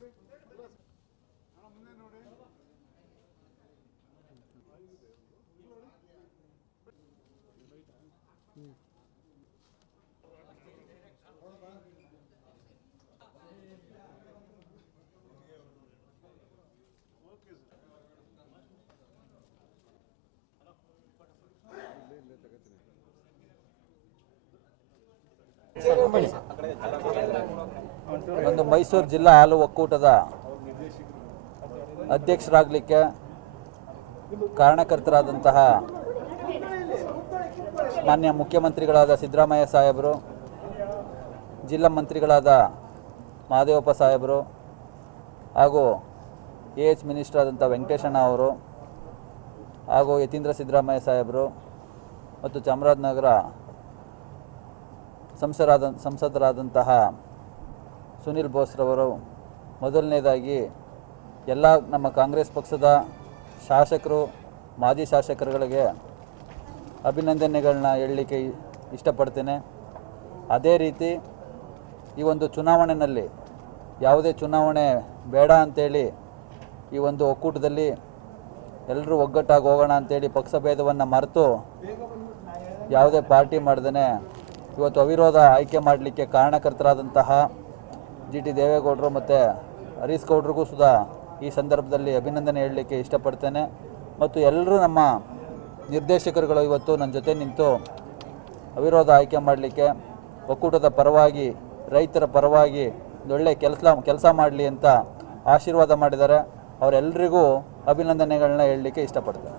ನೋಡಿ ಮುಂದೆ ನೋಡಿ ಒಂದು ಮೈಸೂರು ಜಿಲ್ಲಾ ಹಾಲು ಒಕ್ಕೂಟದ ಅಧ್ಯಕ್ಷರಾಗಲಿಕ್ಕೆ ಕಾರಣಕರ್ತರಾದಂತಹ ಮಾನ್ಯ ಮುಖ್ಯಮಂತ್ರಿಗಳಾದ ಸಿದ್ದರಾಮಯ್ಯ ಸಾಹೇಬರು, ಜಿಲ್ಲಾ ಮಂತ್ರಿಗಳಾದ ಮಹದೇವಪ್ಪ ಸಾಹೇಬರು ಹಾಗೂ ಎ ಎಚ್ ಮಿನಿಸ್ಟರ್ ಆದಂಥ ವೆಂಕಟೇಶಣ್ಣ ಅವರು ಹಾಗೂ ಯತೀಂದ್ರ ಸಿದ್ದರಾಮಯ್ಯ ಸಾಹೇಬರು ಮತ್ತು ಚಾಮರಾಜನಗರ ಸಂಸರಾದ ಸಂಸದರಾದಂತಹ ಸುನಿಲ್ ಬೋಸ್ರವರು ಮೊದಲನೇದಾಗಿ ಎಲ್ಲ ನಮ್ಮ ಕಾಂಗ್ರೆಸ್ ಪಕ್ಷದ ಶಾಸಕರು, ಮಾಜಿ ಶಾಸಕರುಗಳಿಗೆ ಅಭಿನಂದನೆಗಳನ್ನ ಹೇಳಲಿಕ್ಕೆ ಇಷ್ಟಪಡ್ತೇನೆ. ಅದೇ ರೀತಿ ಈ ಒಂದು ಚುನಾವಣೆಯಲ್ಲಿ ಯಾವುದೇ ಚುನಾವಣೆ ಬೇಡ ಅಂತೇಳಿ ಈ ಒಂದು ಒಕ್ಕೂಟದಲ್ಲಿ ಎಲ್ಲರೂ ಒಗ್ಗಟ್ಟಾಗಿ ಹೋಗೋಣ ಅಂತೇಳಿ ಪಕ್ಷ ಭೇದವನ್ನು ಮರೆತು ಯಾವುದೇ ಪಾರ್ಟಿ ಮಾಡ್ದೇ ಇವತ್ತು ಅವಿರೋಧ ಆಯ್ಕೆ ಮಾಡಲಿಕ್ಕೆ ಕಾರಣಕರ್ತರಾದಂತಹ ಜಿ ಟಿ ದೇವೇಗೌಡರು ಮತ್ತು ಹರೀಶ್ ಗೌಡ್ರಿಗೂ ಸುದ ಈ ಸಂದರ್ಭದಲ್ಲಿ ಅಭಿನಂದನೆ ಹೇಳಲಿಕ್ಕೆ ಇಷ್ಟಪಡ್ತೇನೆ. ಮತ್ತು ಎಲ್ಲರೂ ನಮ್ಮ ನಿರ್ದೇಶಕರುಗಳು ಇವತ್ತು ನನ್ನ ಜೊತೆ ನಿಂತು ಅವಿರೋಧ ಆಯ್ಕೆ ಮಾಡಲಿಕ್ಕೆ, ಒಕ್ಕೂಟದ ಪರವಾಗಿ, ರೈತರ ಪರವಾಗಿ ಒಳ್ಳೆ ಕೆಲಸ ಕೆಲಸ ಮಾಡಲಿ ಅಂತ ಆಶೀರ್ವಾದ ಮಾಡಿದ್ದಾರೆ. ಅವರೆಲ್ಲರಿಗೂ ಅಭಿನಂದನೆಗಳನ್ನ ಹೇಳಲಿಕ್ಕೆ ಇಷ್ಟಪಡ್ತೇನೆ.